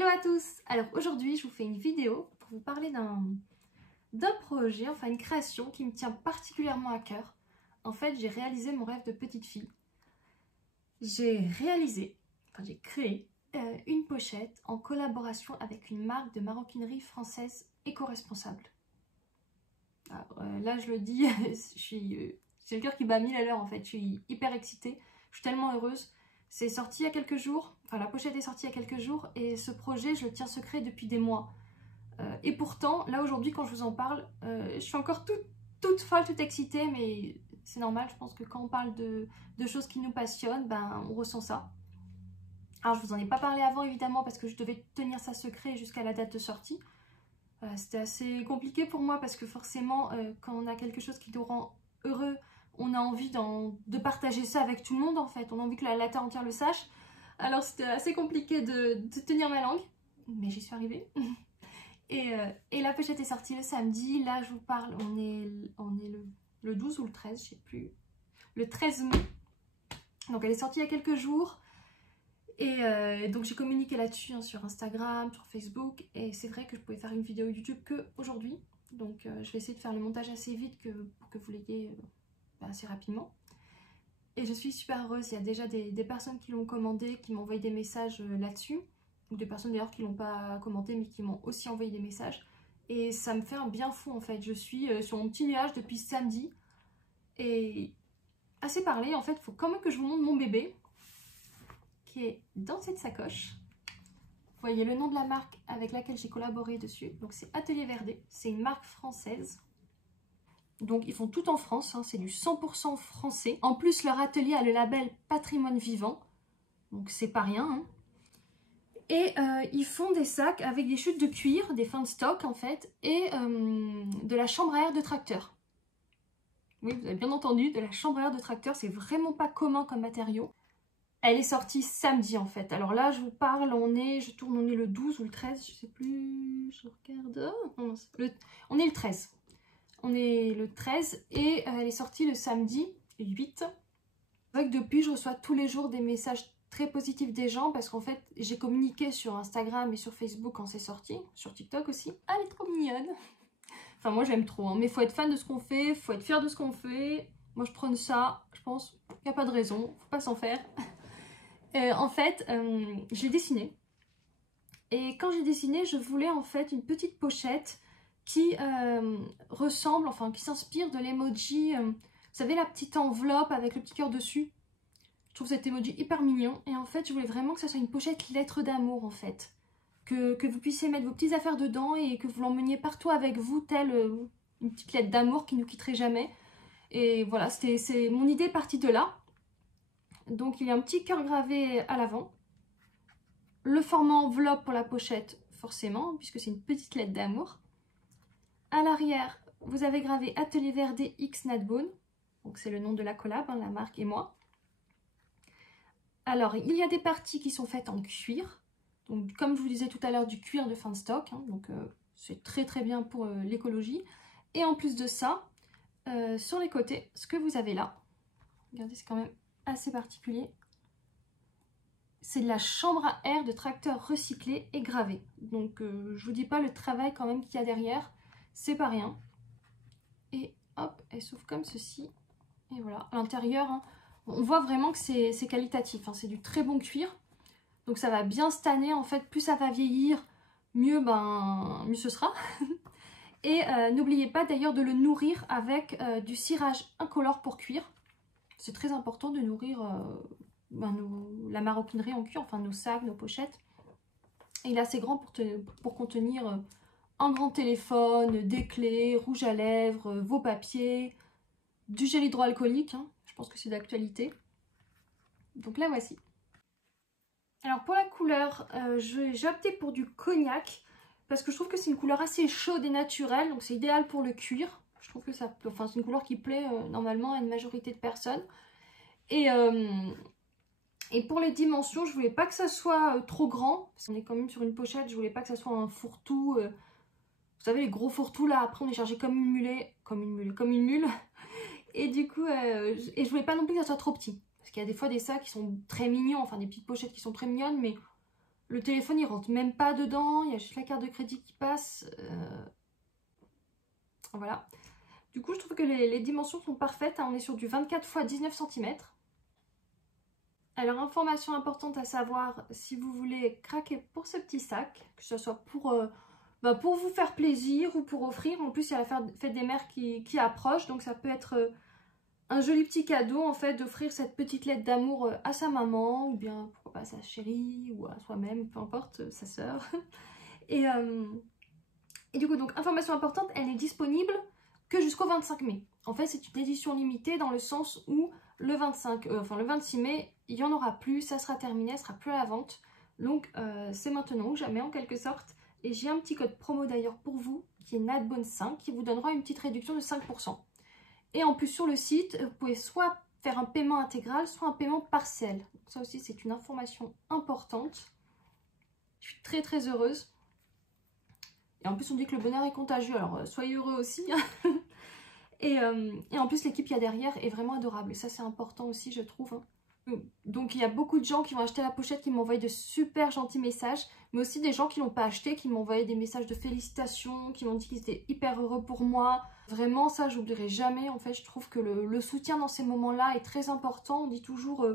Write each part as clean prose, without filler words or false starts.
Hello à tous! Alors aujourd'hui je vous fais une vidéo pour vous parler d'un projet, enfin une création qui me tient particulièrement à cœur. En fait j'ai réalisé mon rêve de petite fille. J'ai créé une pochette en collaboration avec une marque de maroquinerie française éco-responsable. Là je le dis, j'ai le cœur qui bat 1000 à l'heure en fait, je suis hyper excitée, je suis tellement heureuse. C'est sorti il y a quelques jours, enfin la pochette est sortie il y a quelques jours et ce projet je le tiens secret depuis des mois. Et pourtant, là aujourd'hui quand je vous en parle, je suis encore toute folle, toute excitée, mais c'est normal, je pense que quand on parle de choses qui nous passionnent, ben on ressent ça. Alors je vous en ai pas parlé avant évidemment parce que je devais tenir ça secret jusqu'à la date de sortie. C'était assez compliqué pour moi parce que forcément quand on a quelque chose qui nous rend heureux, on a envie de partager ça avec tout le monde en fait, on a envie que la terre entière le sache. Alors c'était assez compliqué de tenir ma langue, mais j'y suis arrivée. Et la pochette est sortie le samedi, là je vous parle, on est le 12 ou le 13, je sais plus, le 13 mai. Donc elle est sortie il y a quelques jours. Et donc j'ai communiqué là-dessus hein, sur Instagram, sur Facebook, et c'est vrai que je pouvais faire une vidéo YouTube que aujourd'hui. Donc je vais essayer de faire le montage assez vite pour que vous l'ayez assez rapidement. Et je suis super heureuse, il y a déjà des personnes qui l'ont commandé, qui m'ont envoyé des messages là-dessus, ou des personnes d'ailleurs qui l'ont pas commenté mais qui m'ont aussi envoyé des messages. Et ça me fait un bien fou en fait, je suis sur mon petit nuage depuis samedi. Et assez parlé, en fait, il faut quand même que je vous montre mon bébé qui est dans cette sacoche. Vous voyez le nom de la marque avec laquelle j'ai collaboré dessus. Donc c'est Atelier Verdé, c'est une marque française. Donc ils font tout en France, hein, c'est du 100% français. En plus leur atelier a le label Patrimoine Vivant, donc c'est pas rien. Hein. Et ils font des sacs avec des chutes de cuir, des fins de stock en fait, et de la chambre à air de tracteur. Oui, vous avez bien entendu, de la chambre à air de tracteur, c'est vraiment pas commun comme matériau. Elle est sortie samedi en fait. Alors là, je vous parle, on est le 12 ou le 13, je sais plus, je regarde. Oh, on est le 13. On est le 13 et elle est sortie le samedi 8. C'est vrai que depuis, je reçois tous les jours des messages très positifs des gens parce qu'en fait, j'ai communiqué sur Instagram et sur Facebook quand c'est sorti, sur TikTok aussi. Ah, elle est trop mignonne. Enfin, moi, j'aime trop, hein. Mais il faut être fan de ce qu'on fait, faut être fier de ce qu'on fait. Moi, je prône ça, je pense qu'il n'y a pas de raison, faut pas s'en faire. En fait, je l'ai dessiné. Et quand j'ai dessiné, je voulais en fait une petite pochette qui ressemble, enfin qui s'inspire de l'emoji. Vous savez, la petite enveloppe avec le petit cœur dessus. Je trouve cet emoji hyper mignon. Et en fait, je voulais vraiment que ça soit une pochette lettre d'amour en fait. Que vous puissiez mettre vos petites affaires dedans et que vous l'emmeniez partout avec vous, telle une petite lettre d'amour qui ne nous quitterait jamais. Et voilà, c'est mon idée est partie de là. Donc il y a un petit cœur gravé à l'avant. Le format enveloppe pour la pochette, forcément, puisque c'est une petite lettre d'amour. À l'arrière, vous avez gravé Atelier Verdé X Natbone. Donc c'est le nom de la collab, hein, la marque et moi. Alors, il y a des parties qui sont faites en cuir. Donc comme je vous disais tout à l'heure, du cuir de fin de stock. Hein, donc c'est très très bien pour l'écologie. Et en plus de ça, sur les côtés, ce que vous avez là, regardez, c'est quand même assez particulier. C'est de la chambre à air de tracteur recyclé et gravé. Donc je vous dis pas le travail quand même qu'il y a derrière, c'est pas rien. Et hop, elle s'ouvre comme ceci. Et voilà, à l'intérieur, hein, on voit vraiment que c'est qualitatif, hein, c'est du très bon cuir. Donc ça va bien se tanner en fait, plus ça va vieillir, mieux ce sera. Et n'oubliez pas d'ailleurs de le nourrir avec du cirage incolore pour cuir. C'est très important de nourrir la maroquinerie en cuir, enfin nos sacs, nos pochettes. Et il est assez grand pour contenir un grand téléphone, des clés, rouge à lèvres, vos papiers, du gel hydroalcoolique, hein. Je pense que c'est d'actualité. Donc là voici. Alors pour la couleur, j'ai opté pour du cognac parce que je trouve que c'est une couleur assez chaude et naturelle, donc c'est idéal pour le cuir. Je trouve que c'est une couleur qui plaît normalement à une majorité de personnes. Et pour les dimensions, je voulais pas que ça soit trop grand, parce qu'on est quand même sur une pochette, je voulais pas que ça soit un fourre-tout. Vous savez, les gros fourre-tout là, après on est chargé comme une mule. Et du coup, et je voulais pas non plus que ça soit trop petit. Parce qu'il y a des fois des sacs qui sont très mignons, enfin des petites pochettes qui sont très mignonnes, mais Le téléphone, il rentre même pas dedans. Il y a juste la carte de crédit qui passe. Voilà. Du coup, je trouve que les dimensions sont parfaites. On est sur du 24 x 19 cm. Alors, information importante à savoir, si vous voulez craquer pour ce petit sac, que ce soit pour vous faire plaisir ou pour offrir. En plus, il y a la fête des mères qui approche, donc ça peut être un joli petit cadeau, en fait, d'offrir cette petite lettre d'amour à sa maman, ou bien, pourquoi pas, à sa chérie, ou à soi-même, peu importe, sa sœur. Et du coup, donc, information importante, elle est disponible que jusqu'au 25 mai. En fait, c'est une édition limitée dans le sens où le 26 mai, il n'y en aura plus, ça sera terminé, elle sera plus à la vente. Donc, c'est maintenant ou jamais, en quelque sorte. Et j'ai un petit code promo d'ailleurs pour vous, qui est NATBONE5, qui vous donnera une petite réduction de 5%. Et en plus, sur le site, vous pouvez soit faire un paiement intégral, soit un paiement partiel. Donc, ça aussi, c'est une information importante. Je suis très très heureuse. Et en plus, on dit que le bonheur est contagieux, alors soyez heureux aussi. et en plus, l'équipe qu'il y a derrière est vraiment adorable. Et ça, c'est important aussi, je trouve. Donc, il y a beaucoup de gens qui vont acheter la pochette, qui m'ont envoyé de super gentils messages. Mais aussi des gens qui ne l'ont pas acheté, qui m'ont envoyé des messages de félicitations, qui m'ont dit qu'ils étaient hyper heureux pour moi. Vraiment, ça, j'oublierai jamais. En fait, je trouve que le soutien dans ces moments-là est très important. On dit toujours,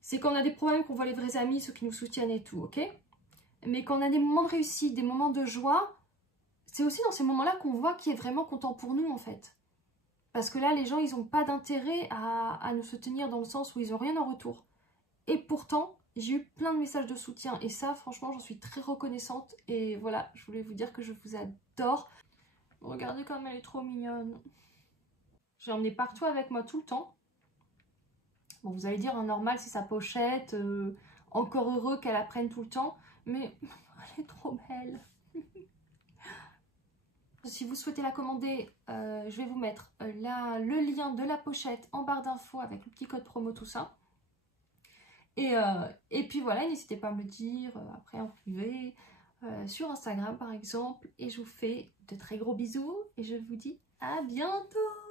c'est quand on a des problèmes qu'on voit les vrais amis, ceux qui nous soutiennent et tout, ok ? Mais quand on a des moments de réussite, des moments de joie, c'est aussi dans ces moments-là qu'on voit qui est vraiment content pour nous, en fait. Parce que là, les gens, ils n'ont pas d'intérêt à nous soutenir dans le sens où ils n'ont rien en retour. Et pourtant, j'ai eu plein de messages de soutien. Et ça, franchement, j'en suis très reconnaissante. Et voilà, je voulais vous dire que je vous adore. Regardez comme elle est trop mignonne. J'ai emmené partout avec moi tout le temps. Bon, vous allez dire, normal, c'est sa pochette. Encore heureux qu'elle la prenne tout le temps. Mais elle est trop belle. Si vous souhaitez la commander, je vais vous mettre le lien de la pochette en barre d'infos avec le petit code promo, tout ça. Et puis voilà, n'hésitez pas à me le dire après en privé, sur Instagram par exemple. Et je vous fais de très gros bisous et je vous dis à bientôt!